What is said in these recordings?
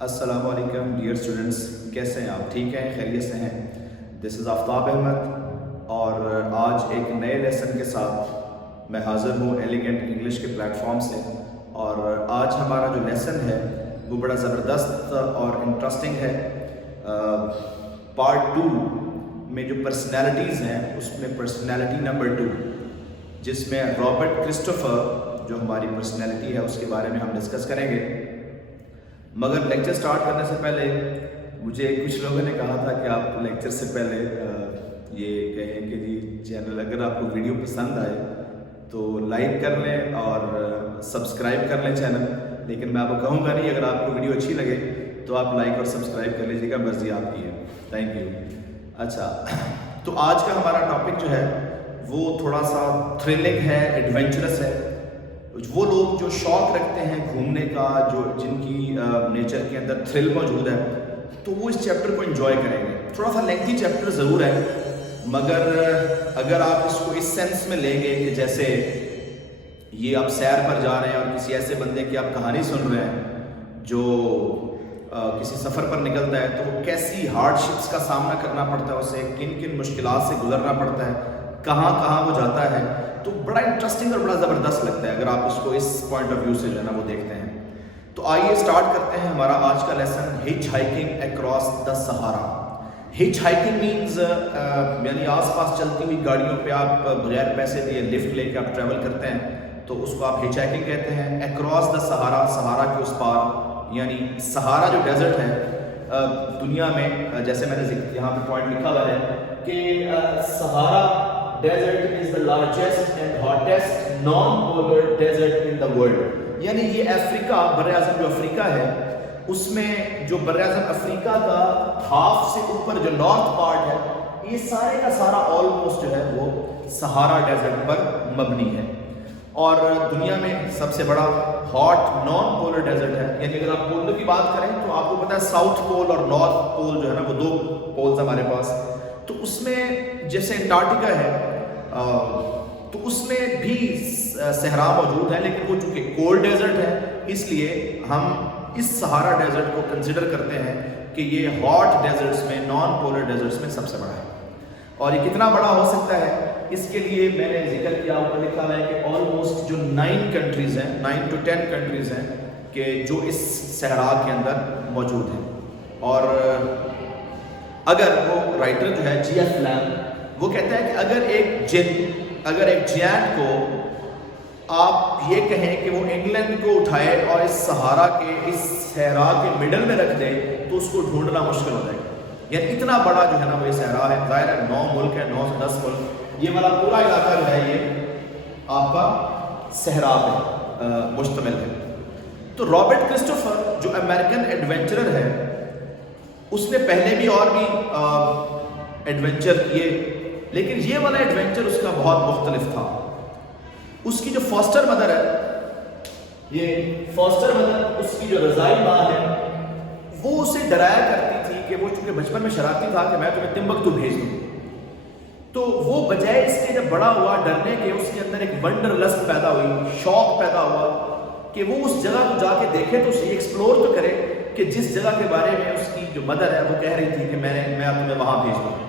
السلام علیکم dear students, کیسے ہیں آپ؟ ٹھیک ہیں؟ خیریت سے ہیں؟ دس از آفتاب احمد اور آج ایک نئے لیسن کے ساتھ میں حاضر ہوں ایلیگنٹ انگلش کے پلیٹ فارم سے۔ اور آج ہمارا جو لیسن ہے وہ بڑا زبردست اور انٹرسٹنگ ہے۔ پارٹ 2 میں جو پرسنالٹیز ہیں اس میں پرسنالٹی نمبر 2، جس میں رابرٹ کرسٹوفر جو ہماری پرسنالٹی ہے اس کے بارے میں ہم ڈسکس کریں گے۔ مگر لیکچر سٹارٹ کرنے سے پہلے مجھے کچھ لوگوں نے کہا تھا کہ آپ لیکچر سے پہلے یہ کہیں کہ جی چینل اگر آپ کو ویڈیو پسند آئے تو لائک کر لیں اور سبسکرائب کر لیں چینل، لیکن میں آپ کو کہوں گا نہیں، اگر آپ کو ویڈیو اچھی لگے تو آپ لائک اور سبسکرائب کر لیجیے گا، مرضی آپ کی ہے۔ Thank you. اچھا، تو آج کا ہمارا ٹاپک جو ہے وہ تھوڑا سا تھرلنگ ہے، ایڈونچرس ہے۔ وہ لوگ جو شوق رکھتے ہیں گھومنے کا، جن کی نیچر کے اندر تھرل موجود ہے، تو وہ اس چیپٹر کو انجوائے کریں گے۔ تھوڑا سا لینتھی چیپٹر ضرور ہے، مگر اگر آپ اس کو اس سینس میں لیں گے کہ جیسے یہ آپ سیر پر جا رہے ہیں اور کسی ایسے بندے کی آپ کہانی سن رہے ہیں جو کسی سفر پر نکلتا ہے تو وہ کیسی ہارڈ شپس کا سامنا کرنا پڑتا ہے، اسے کن کن مشکلات سے گزرنا پڑتا ہے، کہاں کہاں وہ جاتا ہے، تو بڑا انٹرسٹنگ اور بڑا زبردست لگتا ہے اگر آپ اس کو اس پوائنٹ آف ویو سے جو ہے نا وہ دیکھتے ہیں۔ تو آئیے اسٹارٹ کرتے ہیں ہمارا آج کا لیسن، ہچ ہائکنگ اکراس دا سہارا۔ ہچ ہائکنگ مینز یعنی آس پاس چلتی ہوئی گاڑیوں پہ آپ بغیر پیسے دیے لفٹ لے کے آپ ٹریول کرتے ہیں تو اس کو آپ ہچ ہائکنگ کہتے ہیں۔ اکراس دا سہارا، سہارا کے اس پار، یعنی سہارا جو ڈیزرٹ ہے دنیا میں، جیسے میں نے یہاں پہ پوائنٹ لکھا ہوا ہے کہ سہارا desert is the largest and hottest non-polar desert in the world۔ یعنی یہ افریقہ، بر اعظم جو افریقہ ہے اس میں جو بر اعظم افریقہ کا ہاف سے اوپر جو نارتھ پارٹ ہے، یہ سارے کا سارا آلموسٹ جو ہے وہ سہارا ڈیزرٹ پر مبنی ہے، اور دنیا میں سب سے بڑا ہاٹ نان پولر ڈیزرٹ ہے۔ یعنی اگر آپ پولر کی بات کریں تو آپ کو پتہ ہے ساؤتھ پول اور نارتھ پول جو ہے نا وہ دو پولز ہمارے پاس، تو اس میں جیسے انٹارکٹیکا ہے تو اس میں بھی صحرا موجود ہے، لیکن وہ چونکہ کولڈ ڈیزرٹ ہے اس لیے ہم اس سہارا ڈیزرٹ کو کنسیڈر کرتے ہیں کہ یہ ہاٹ ڈیزرٹس میں، نان پولر ڈیزرٹس میں سب سے بڑا ہے۔ اور یہ کتنا بڑا ہو سکتا ہے اس کے لیے میں نے ذکر کیا، اوپر لکھا ہے کہ آلموسٹ جو 9 کنٹریز ہیں، 9 to 10 کنٹریز ہیں کہ جو اس صحرا کے اندر موجود ہیں۔ اور اگر وہ رائٹر جو ہے جی ایف لیم وہ کہتا ہے کہ اگر ایک جینٹ کو آپ یہ کہیں کہ وہ انگلینڈ کو اٹھائے اور اس سہارا کے، اس صحرا کے مڈل میں رکھ دے تو اس کو ڈھونڈنا مشکل ہو جائے گا۔ یعنی اتنا بڑا جو ہے نا وہ یہ صحرا ہے، ظاہر ہے 9 ملک ہے، 9 سے 10 ملک، یہ والا پورا علاقہ جو ہے یہ آپ کا صحرا پہ مشتمل ہے۔ تو رابرٹ کرسٹوفر جو امریکن ایڈونچرر ہے، اس نے پہلے بھی اور بھی ایڈونچر کیے، لیکن یہ والا ایڈونچر اس کا بہت مختلف تھا۔ اس کی جو فاسٹر مدر ہے، یہ فاسٹر مدر اس کی جو رضائی ماں ہے، وہ اسے ڈرایا کرتی تھی کہ وہ چونکہ بچپن میں شرارتی تھا کہ میں تمہیں ٹمبکتو بھیج دوں، تو وہ بجائے اس کے جب بڑا ہوا ڈرنے کے، اس کے اندر ایک ونڈر لسٹ پیدا ہوئی، شوق پیدا ہوا کہ وہ اس جگہ کو جا کے دیکھے تو اسے ایکسپلور تو کرے کہ جس جگہ کے بارے میں اس کی جو مدر ہے وہ کہہ رہی تھی کہ میں تمہیں وہاں بھیج دوں۔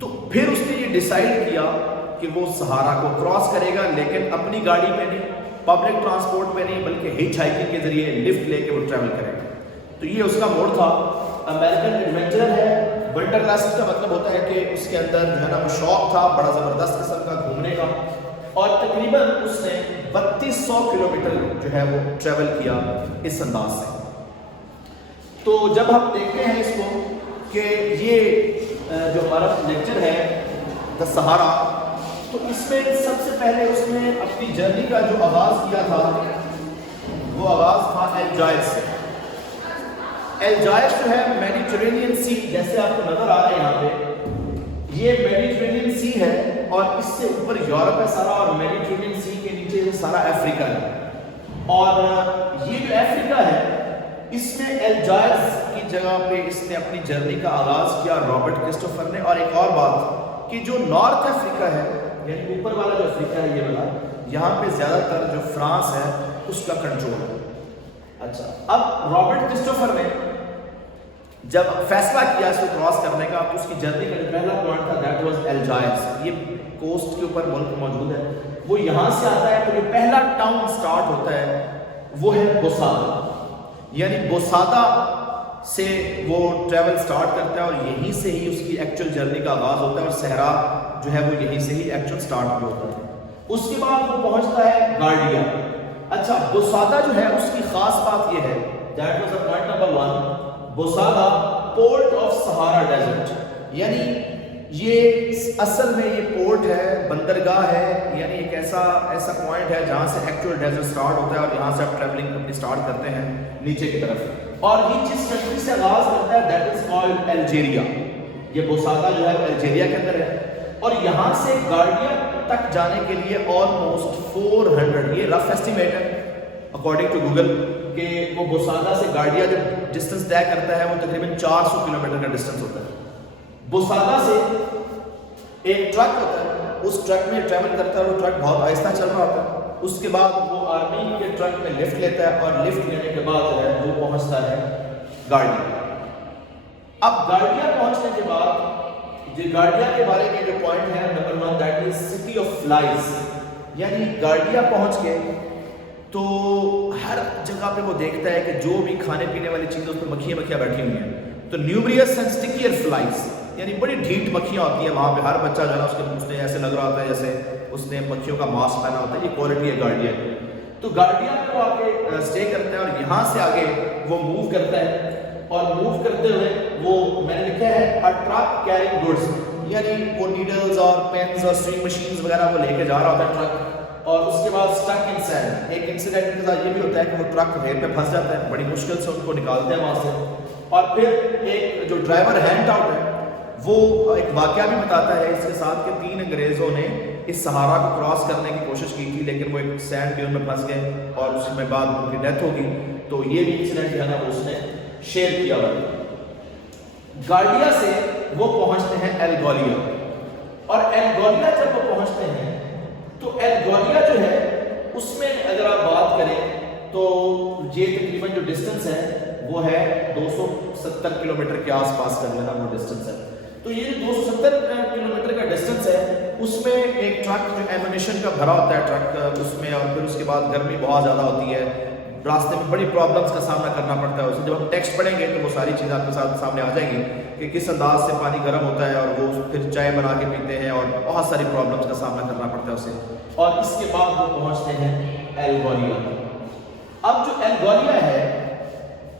تو پھر اس نے یہ ڈیسائیڈ کیا کہ وہ سہارا کو کراس کرے گا، لیکن اپنی گاڑی پہ نہیں، پبلک ٹرانسپورٹ پہ نہیں، بلکہ ہچ ہائکنگ کے ذریعے لفٹ لے کے وہ ٹریول کرے گا۔ تو یہ اس کا موڈ تھا۔ امریکن ایڈونچر ہے، ونڈرلسٹ کا مطلب ہوتا ہے کہ اس کے اندر جو ہے نا وہ شوق تھا بڑا زبردست قسم کا گھومنے کا، اور تقریباً اس نے 3200 کلومیٹر جو ہے وہ ٹریول کیا اس انداز سے۔ تو جب ہم دیکھتے ہیں اس کو کہ یہ جو ہمارا لیکچر ہے دا سہارا، تو اس میں سب سے پہلے اس نے اپنی جرنی کا جو آغاز کیا تھا وہ آغاز تھا الجائرس سے۔ الجائرس جو ہے میڈیٹرینین سی، جیسے آپ کو نظر آ رہا ہے یہاں پہ، یہ میڈیٹرینین سی ہے اور اس سے اوپر یورپ ہے سارا، اور میڈیٹرینین سی کے نیچے سارا افریقہ ہے۔ اور یہ جو افریقہ ہے اس میں الجائرس کی جگہ پہ اس نے اپنی جرنی کا آغاز کیا رابرٹ کرسٹوفر نے۔ اور ایک اور بات کہ جو نارتھ افریقہ ہے، یعنی اوپر والا جو افریقہ ہے یہ والا، یہاں پہ زیادہ تر جو فرانس ہے اس کا کنٹرول ہے۔ اچھا، اب رابرٹ کرسٹوفر نے جب فیصلہ کیا اس کو کراس کرنے کا تو اس کی جرنی کا پہلا پوائنٹ تھا دیٹ واز الجائرس. یہ کوسٹ کے اوپر ملک موجود ہے. وہ یہاں سے آتا ہے تو جو پہلا ٹاؤن سٹارٹ ہوتا ہے وہ ہے بوسادا. یعنی بوسادا سے وہ ٹریول سٹارٹ کرتا ہے اور یہیں سے ہی اس کی ایکچوئل جرنی کا آغاز ہوتا ہے اور صحرا جو ہے وہ یہیں سے ہی ایکچوئل سٹارٹ بھی ہوتا ہے. اس کے بعد وہ پہنچتا ہے گارڈیا. اچھا، بوسادا جو ہے اس کی خاص بات یہ ہے دیٹ واز پوائنٹ نمبر 1. بوسادا پورٹ آف سہارا ڈیزرٹ. یعنی یہ اصل میں یہ پورٹ ہے، بندرگاہ ہے، یعنی ایک ایسا پوائنٹ ہے جہاں سے ایکچوئل ڈیزرٹ سٹارٹ ہوتا ہے اور یہاں سے آپ ٹریولنگ اپنی سٹارٹ کرتے ہیں نیچے کی طرف. اور یہ جس کنٹری سے آغاز کرتا ہے دیٹ از کالڈ الجیریا. یہ بوسادا جو ہے وہ الجیریا کے اندر ہے. اور یہاں سے گارڈیا تک جانے کے لیے آلموسٹ 400، یہ رف ایسٹیمیٹ ہے اکارڈنگ ٹو گوگل، کہ وہ بوسادا سے گارڈیا جو ڈسٹنس طے کرتا ہے وہ تقریباً 400 کلومیٹر کا ڈسٹنس ہوتا ہے. بوسادا سے ایک ٹرک ہوتا ہے، اس ٹرک میں ٹریول کرتا ہے، وہ ٹرک بہت آہستہ چل رہا ہوتا ہے. اس کے بعد وہ آرمی کے ٹرک میں لفٹ لیتا ہے اور لفٹ لینے کے بعد جو ہے وہ پہنچتا ہے گارڈیا. اب گارڈیا پہنچنے کے بعد جو گارڈیا کے بارے میں جو پوائنٹ ہے number 1 that is city of flies. یعنی گارڈیا پہنچ کے تو ہر جگہ پہ وہ دیکھتا ہے کہ جو بھی کھانے پینے والی چیزیں اس پہ مکھیاں بیٹھی ہوئی ہیں. تو نیومریس اینڈ اسٹکیئر فلائز، یعنی بڑی ڈھیٹ مکھیاں ہوتی ہیں وہاں پہ. ہر بچہ جو ہے اس کے منہ سے ایسے لگ رہا ہوتا ہے جیسے اس نے مکھیوں کا ماسک پہنا ہوتا ہے. یہ کوالٹی ہے گارڈیا کی. تو گارڈیا کو آ کے اسٹے کرتا ہے اور یہاں سے آگے وہ موو کرتا ہے. اور موو کرتے ہوئے وہ میں نے لکھا ہے ٹرک کیرنگ گڈس، یعنی وہ نیڈلز اور پینز اور سوئنگ مشینز وغیرہ وہ لے کے جا رہا ہوتا ہے ٹرک. اور اس کے بعد اسٹک ان سینڈ، ایک انسیڈنٹ کے ساتھ یہ بھی ہوتا ہے کہ وہ ٹرک ریل پہ پھنس جاتا ہے. بڑی مشکل سے ان کو نکالتے ہیں وہاں سے. اور پھر ایک جو ڈرائیور ہینڈ آؤٹ ہے وہ ایک واقعہ بھی بتاتا ہے اس کے ساتھ کہ 3 انگریزوں نے اس سہارا کو کراس کرنے کی کوشش کی تھی لیکن وہ ایک سینڈ ڈیون میں پھنس گئے اور اس میں بعد ان کی ڈیتھ ہوگی. تو یہ بھی انسیڈنٹ جو ہے نا وہ اس نے شیئر کیا ہوا. گارڈیا سے وہ پہنچتے ہیں الگولیا. اور الگولیا جب وہ پہنچتے ہیں تو الگولیا جو ہے اس میں اگر آپ بات کریں تو یہ تقریباً جو ڈسٹنس ہے وہ ہے 270 کلومیٹر کے آس پاس کا جو ہے نا وہ ڈسٹنس ہے. تو یہ جو 270 کلومیٹر کا ڈسٹنس ہے اس میں ایک ٹرک جو ایمونیشن کا بھرا ہوتا ہے ٹرک اس میں، اور پھر اس کے بعد گرمی بہت زیادہ ہوتی ہے، راستے میں بڑی پرابلمس کا سامنا کرنا پڑتا ہے. اسے جب ہم ٹیکسٹ پڑھیں گے تو وہ ساری چیزیں آپ کے ساتھ سامنے آ جائیں گی کہ کس انداز سے پانی گرم ہوتا ہے اور وہ پھر چائے بنا کے پیتے ہیں اور بہت ساری پرابلمس کا سامنا کرنا پڑتا ہے اسے. اور اس کے بعد وہ پہنچتے ہیں الگولیا. اب جو الگولیا ہے،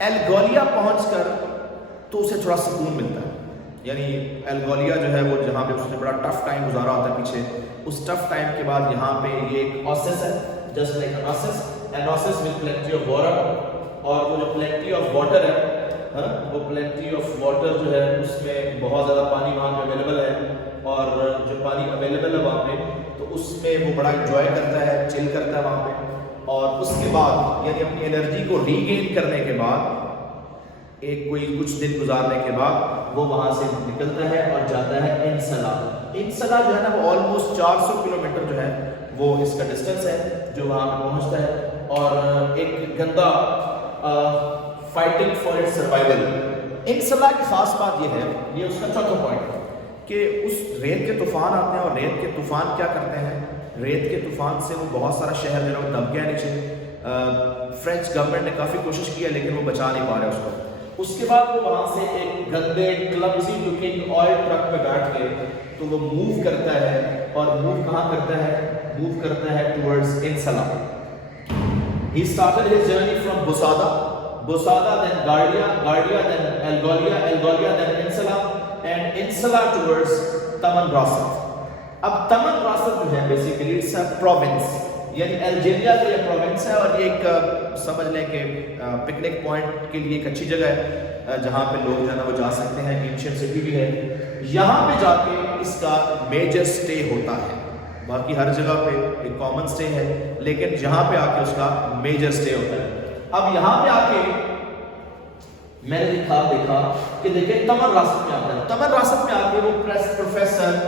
الگولیا پہنچ کر تو اسے تھوڑا سکون ملتا ہے. یعنی الگولیا جو ہے وہ جہاں پہ اس نے بڑا ٹف ٹائم گزارا ہوتا ہے پیچھے، اس ٹف ٹائم کے بعد یہاں پہ یہ ایک اوسس ہے، جسٹ لائک این اوسس ود پلینٹی آف واٹر. اور وہ جو پلینٹی آف واٹر ہے وہ پلینٹی آف واٹر جو ہے اس میں بہت زیادہ پانی وہاں پہ اویلیبل ہے. اور جو پانی اویلیبل ہے وہاں پہ تو اس میں وہ بڑا انجوائے کرتا ہے، چل کرتا ہے وہاں پہ. اور اس کے بعد یعنی اپنی انرجی کو ری گین کرنے کے بعد ایک کوئی کچھ دن گزارنے کے بعد وہ وہاں سے نکلتا ہے اور جاتا ہے انسلا. انسلا جو ہے نا وہ آلموسٹ 400 کلومیٹر جو ہے وہ اس کا ڈسٹنس ہے جو وہاں پہ پہنچتا ہے. اور ایک گندا فائٹنگ فار اٹ سروائیول. انسلا کی خاص بات یہ ہے، یہ اس کا چوتھا پوائنٹ ہے کہ اس ریت کے طوفان آتے ہیں اور ریت کے طوفان کیا کرتے ہیں، ریت کے طوفان سے وہ بہت سارا شہر جو ہے وہ دب گیا نیچے. فرینچ گورنمنٹ نے کافی کوشش کی ہے لیکن وہ بچا نہیں پا رہے اس کو. اس کے بعد وہ وہاں سے ایک گندے کلمزی لوکنگ آئل ٹرک پہ بیٹھ کے تو وہ موو کرتا ہے. اور موو کہاں کرتا ہے؟ موو کرتا ہے towards انسلا. He started his journey from Bosada then Guardia then Algolia then Insala and Insala towards Tamanrasset. اب تمنراسٹ جو ہے بیسیکلی اٹس اے پروونس، یعنی الجیریا کا یہ پروونس ہے اور یہ ایک سمجھ لیں کہ پکنک پوائنٹ کے لیے ایک اچھی جگہ ہے جہاں پہ لوگ جو ہے نا وہ جا سکتے ہیں. اینشینٹ سٹی بھی ہے. یہاں پہ جا کے اس کا میجر سٹے ہوتا ہے. باقی ہر جگہ پہ ایک کامن سٹے ہے لیکن یہاں پہ آ کے اس کا میجر سٹے ہوتا ہے. اب یہاں پہ آ کے میں نے دیکھا کہ دیکھیں تمنراسٹ میں آتا ہے. تمنراسٹ میں آ کے وہ پروفیسر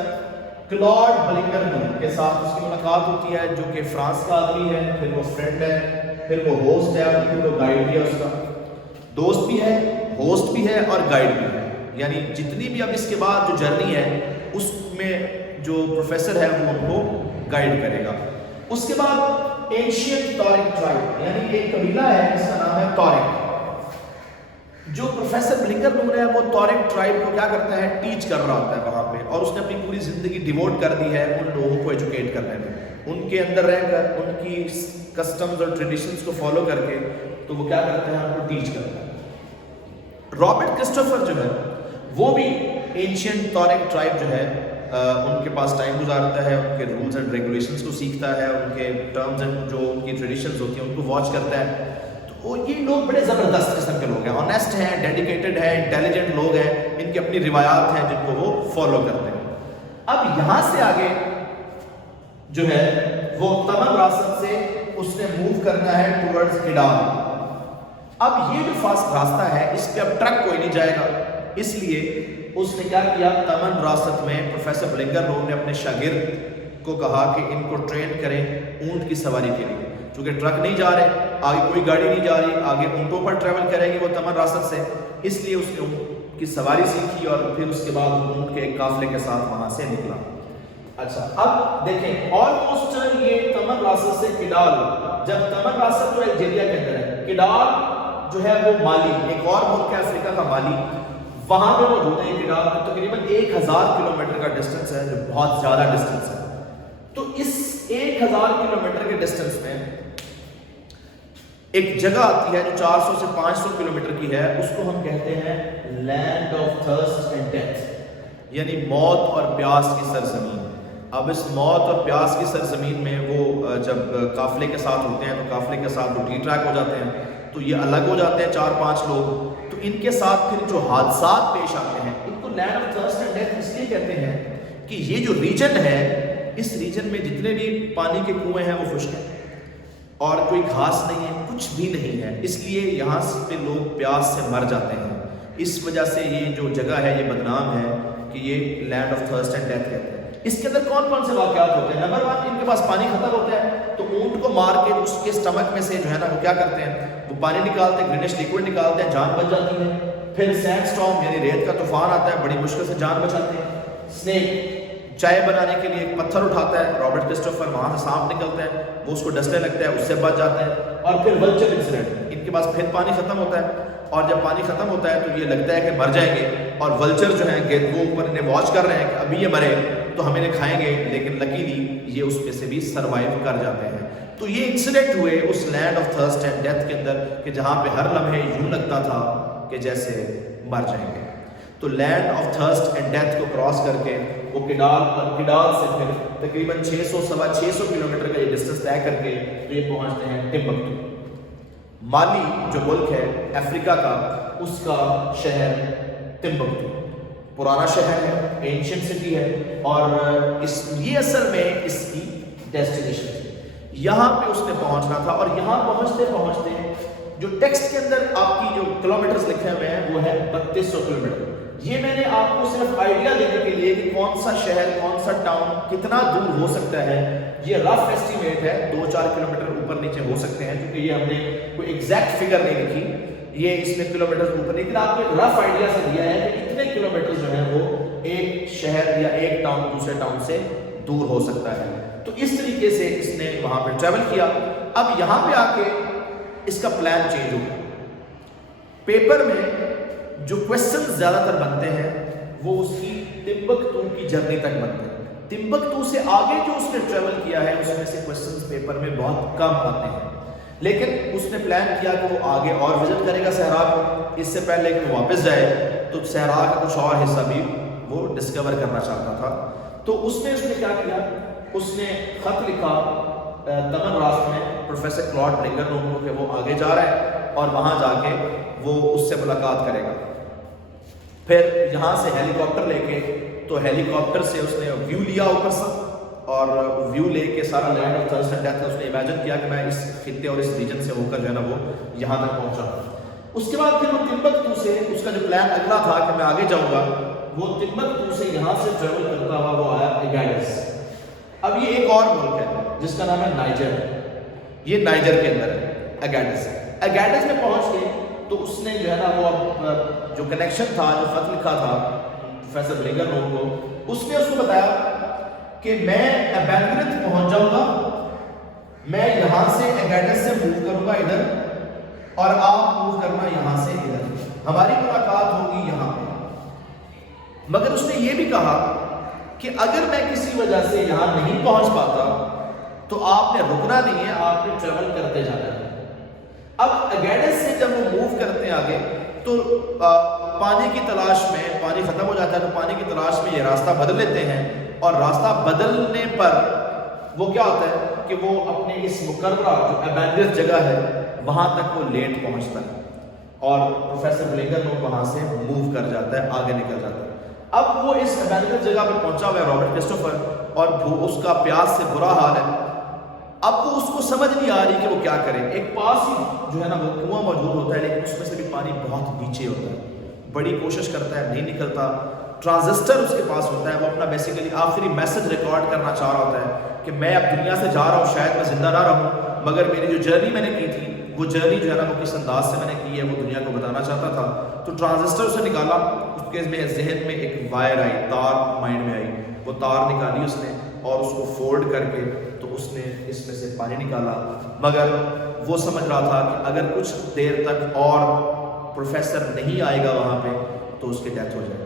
کلاڈ بلنگرمن کے ساتھ اس کی ملاقات ہوتی ہے جو کہ فرانس کا آدمی ہے. پھر وہ فرینڈ ہے پھر وہ ہوسٹ ہے اور پھر وہ گائیڈ بھی ہے، اس کا دوست بھی ہے، ہوسٹ بھی ہے اور گائیڈ بھی ہے. یعنی جتنی بھی اب اس کے بعد جو جرنی ہے اس میں جو پروفیسر ہے وہ ان کو گائیڈ کرے گا. اس کے بعد اینشینٹ تورک ٹرائب، یعنی ایک قبیلہ ہے جس کا نام ہے تورک. جو پروفیسر بلنگر نون ہے وہ تورک ٹرائب کو کیا کرتا ہے، ٹیچ کر رہا ہوتا ہے وہاں پہ، اور اس نے اپنی پوری زندگی ڈیووٹ کر دی ہے ان لوگوں کو ایجوکیٹ کرنے میں، ان کے اندر رہ کر ان کی کسٹمز اور ٹریڈیشنز کو فالو کر کے تو وہ کیا کرتا ہے، ان کو ٹیچ کرتا ہے. رابرٹ کرسٹوفر جو ہے وہ بھی اینشینٹ تورک ٹرائب جو ہے ان کے پاس ٹائم گزارتا ہے، ان کے رولز اینڈ ریگولیشنز کو سیکھتا ہے، ان کے ٹرمز اینڈ جو ان کی ٹریڈیشنز ہوتی ہیں ان کو واچ کرتا ہے. تو یہ لوگ بڑے زبردست قسم کے لوگ ہیں، آنیسٹ ہیں، ڈیڈیکیٹڈ ہیں، انٹیلیجنٹ لوگ ہیں، ان کی اپنی روایات ہیں جن کو وہ فالو کرتے ہیں. اب یہاں سے آگے جو ہے وہ تمن راست سے اس نے موو کرنا ہے ٹورڈز کڈال. اب یہ جو فاسٹ راستہ ہے اس پہ اب ٹرک کوئی نہیں جائے گا، اس لیے اس نے کیا کیا، تمن راست میں پروفیسر بلنگر نون نے اپنے شاگرد کو کہا کہ ان کو ٹرین کریں اونٹ کی سواری کے لیے، چونکہ ٹرک نہیں جا رہے، آگے کوئی گاڑی نہیں جا رہی، آگے اونٹوں پر ٹریول کریں گے وہ تمن راست سے، اس لیے اس نے اونٹ کی سواری سیکھی اور پھر اس کے بعد اونٹ کے ایک قافلے کے ساتھ وہاں سے نکلا. اچھا اب دیکھیں آلموسٹ یہ تمن راست سے کڈال، جب تمن راست جو الجیریا کے اندر ہے، کڈال جو ہے وہ مالی، ایک اور ملک ہے افریقہ کا مالی، وہاں پہ موجود ہے. کڈال تقریباً 1000 کلومیٹر کا ڈسٹنس ہے، جو بہت زیادہ ڈسٹنس ہے. تو اس 1000 کلومیٹر کے ڈسٹنس میں ایک جگہ آتی ہے جو 400 سے 500 کلومیٹر کی ہے، اس کو ہم کہتے ہیں land of thirst and death, یعنی موت اور پیاس کی سرزمین. اب اس موت اور پیاس کی سرزمین میں وہ جب قافلے کے ساتھ ہوتے ہیں تو قافلے کے ساتھ وہ ڈی ٹریک ہو جاتے ہیں، تو یہ الگ ہو جاتے ہیں 4-5 لوگ. تو ان کے ساتھ پھر جو حادثات پیش آتے ہیں ان کو land of thirst and death اس لیے کہتے ہیں کہ یہ جو ریجن ہے، اس ریجن میں جتنے بھی پانی کے کنویں ہیں وہ خشک ہیں اور کوئی گھاس نہیں ہے، کچھ بھی نہیں ہے، اس لیے یہاں پہ لوگ پیاس سے مر جاتے ہیں. اس وجہ سے یہ جو جگہ ہے یہ بدنام ہے کہ یہ land of thirst and death کہتے ہیں. اس کے اندر کون کون سے واقعات ہوتے ہیں؟ نمبر 1 ان کے پاس پانی ختم ہوتا ہے تو اونٹ کو مار کے اس کے سٹمک میں سے جو ہے نا وہ کیا کرتے ہیں، وہ پانی نکالتے ہیں، گرینش لیکوڈ نکالتے ہیں، جان بچ جاتی ہے. پھر سینڈ سٹارم یعنی ریت کا طوفان آتا ہے، بڑی مشکل سے جان بچاتے ہیں. اسنیک چائے بنانے کے لیے ایک پتھر اٹھاتا ہے رابرٹ کرسٹوفر، وہاں سے سانپ نکلتا ہے، وہ اس کو ڈسنے لگتا ہے، اس سے بچ جاتا ہے. اور پھر ولچر انسیڈنٹ، ان کے پاس پھر پانی ختم ہوتا ہے اور جب پانی ختم ہوتا ہے تو یہ لگتا ہے کہ مر جائیں گے، اور ولچر جو ہیں وہ اوپر انہیں واچ کر رہے ہیں کہ ابھی یہ مرے تو ہم انہیں کھائیں گے، لیکن لکیلی یہ اس میں سے بھی سروائیو کر جاتے ہیں. تو یہ انسیڈنٹ ہوئے اس land of thirst and death کے اندر کہ جہاں پہ ہر لمحے یوں لگتا تھا کہ جیسے مر جائیں گے. تو land of thirst and death کو کراس کر کے وہ کڈال سے پھر تقریباً 600-650 کلومیٹر کا یہ ڈسٹنس طے کر کے تو یہ پہنچتے ہیں ٹمبکٹو. مالی جو ملک ہے افریقہ کا، اس کا شہر ٹمبکٹو پرانا شہر ہے، اینشنٹ سٹی ہے، اور یہ اصل میں اس کی ڈیسٹینیشن تھی. یہاں پہ اس نے پہنچنا تھا، اور یہاں پہنچتے پہنچتے جو ٹیکسٹ کے اندر آپ کی جو کلومیٹرز لکھے ہوئے ہیں وہ ہے 3200 کلومیٹر. یہ میں نے آپ کو صرف آئیڈیا دینے کے لیے کہ کون سا شہر، کون سا ٹاؤن کتنا دور ہو سکتا ہے، یہ رف ایسٹیمیٹ ہے. 2-4 کلومیٹر اوپر نیچے ہو سکتے ہیں، کیونکہ یہ ہم نے کوئی ایگزیکٹ فگر نہیں لکھی، یہ اس میں کلومیٹر اوپر، لیکن آپ کو ایک رف آئیڈیا سے دیا ہے کہ اتنے کلومیٹر جو ہیں وہ ایک شہر یا ایک ٹاؤن دوسرے ٹاؤن سے دور ہو سکتا ہے. تو اس طریقے سے اس نے وہاں پہ ٹریول کیا. اب یہاں پہ آ کے اس کا پلان چینج ہو گیا. پیپر میں جو کویسچن زیادہ تر بنتے ہیں وہ اس کی ٹمبکٹو کی جرنی تک بنتے ہیں. ٹمبکٹو سے آگے جو اس نے ٹریول کیا ہے اس میں سے کویسچنز پیپر میں بہت کم آتے ہیں، لیکن اس نے پلان کیا کہ وہ آگے اور وزٹ کرے گا صحرا کو، اس سے پہلے کہ وہ واپس جائے تو صحرا کا کچھ اور حصہ بھی وہ ڈسکور کرنا چاہتا تھا. تو اس نے کیا کیا، اس نے خط لکھا تمن راست میں پروفیسر کلاڈ بلنگر نون کو کہ وہ آگے جا رہا ہے اور وہاں جا کے وہ اس سے ملاقات کرے گا. پھر یہاں سے ہیلی کاپٹر لے کے، تو ہیلی کاپٹر سے اس نے ویو لیا اوپر سے، اور ویو لے کے سارا land of thirst and death کا اس نے امیجن کیا کہ میں اس خطے اور اس ریجن سے ہو کر جو ہے نا وہ یہاں تک پہنچا. اس کے بعد پھر وہ ٹمبکٹو سے اس کا جو پلان اگلا تھا کہ میں آگے جاؤں گا، وہ ٹمبکٹو سے یہاں سے ٹریول کرتا ہوا وہ آیا ایگاڈس. اب یہ ایک اور ملک ہے جس کا نام ہے نائجر. یہ نائجر کے اندر ہے. اگیڈس سے. اگیڈس میں پہنچ گئے تو اس نے جو ہے نا وہ جو کنیکشن تھا، جو خط لکھا تھا پروفیسر بلنگر نون کو، اس نے اس کو بتایا کہ میں ایبینگرتھ پہنچ جاؤں گا، میں یہاں سے اگیڈس سے موو کروں گا ادھر، اور آپ موو کرنا یہاں سے ادھر، ہماری ملاقات ہوگی یہاں پہ. مگر اس نے یہ بھی کہا کہ اگر میں کسی وجہ سے یہاں نہیں پہنچ پاتا تو آپ نے رکنا نہیں ہے، آپ نے ٹریول کرتے جانا ہے. اب اگیڈس سے جب وہ موو کرتے ہیں آگے تو پانی کی تلاش میں، پانی ختم ہو جاتا ہے تو پانی کی تلاش میں یہ راستہ بدل لیتے ہیں، اور راستہ بدلنے پر وہ کیا ہوتا ہے کہ وہ اپنے اس مقررہ جو ایبینگرتھ جگہ ہے وہاں تک وہ لیٹ پہنچتا ہے، اور پروفیسر بلنگر نون وہاں سے موو کر جاتا ہے، آگے نکل جاتا ہے. اب وہ اس ایبینگرتھ جگہ پہ پہنچا ہوا ہے رابرٹ کرسٹوفر، اور اس کا پیاس سے برا حال ہے. اب وہ اس کو سمجھ نہیں آ رہی کہ وہ کیا کرے. ایک پاس ہی جو ہے نا وہ کنواں موجود ہوتا ہے، لیکن اس میں سے بھی پانی بہت نیچے ہوتا ہے. بڑی کوشش کرتا ہے، نہیں نکلتا. ٹرانزسٹر اس کے پاس ہوتا ہے، وہ اپنا بیسیکلی آخری میسج ریکارڈ کرنا چاہ رہا ہوتا ہے کہ میں اب دنیا سے جا رہا ہوں، شاید میں زندہ نہ رہوں، مگر میری جو جرنی میں نے کی تھی وہ جرنی جو ہے نا وہ کس انداز سے میں نے کی ہے وہ دنیا کو بتانا چاہتا تھا. تو ٹرانزسٹر اسے نکالا، اس کے ذہن میں ایک وائر آئی، تار مائنڈ میں آئی، وہ تار نکالی اس نے اور اس کو فولڈ کر کے تو اس نے اس میں سے پانی نکالا. مگر وہ سمجھ رہا تھا کہ اگر کچھ دیر تک اور پروفیسر نہیں آئے گا وہاں پہ تو اس کی ڈیتھ ہو جائے گی.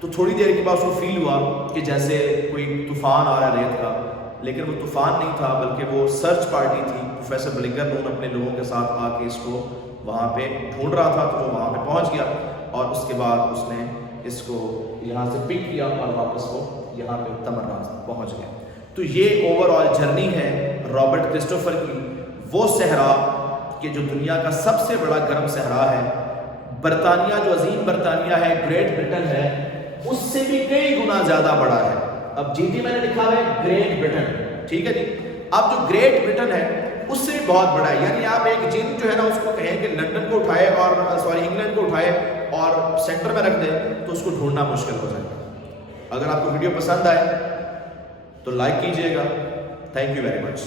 تو تھوڑی دیر کے بعد اس کو فیل ہوا کہ جیسے کوئی طوفان آ رہا ہے ریت کا، لیکن وہ طوفان نہیں تھا بلکہ وہ سرچ پارٹی تھی. پروفیسر بلنگر نون اپنے لوگوں کے ساتھ آ کے اس کو وہاں پہ ڈھونڈ رہا تھا. تو وہ وہاں پہ پہنچ گیا اور اس کے بعد اس نے اس کو یہاں سے پک کیا اور واپس وہ یہاں پہ تمرناز پہنچ گیا. تو یہ اوور آل جرنی ہے رابرٹ کرسٹوفر کی، وہ صحرا کہ جو دنیا کا سب سے بڑا گرم صحرا ہے. برطانیہ جو عظیم برطانیہ ہے، گریٹ برٹن ہے، اس سے بھی کئی گنا زیادہ بڑا ہے. اب جی میں نے لکھا ہے گریٹ برٹن، ٹھیک ہے جی. اب جو گریٹ برٹن ہے اس سے بھی بہت بڑا ہے. یعنی آپ ایک جن جو ہے نا اس کو کہیں کہ لندن کو اٹھائے اور انگلینڈ کو اٹھائے اور سینٹر میں رکھ دے تو اس کو ڈھونڈنا مشکل ہو جائے گا. اگر آپ کو ویڈیو پسند آئے تو لائک کیجئے گا. Thank you very much.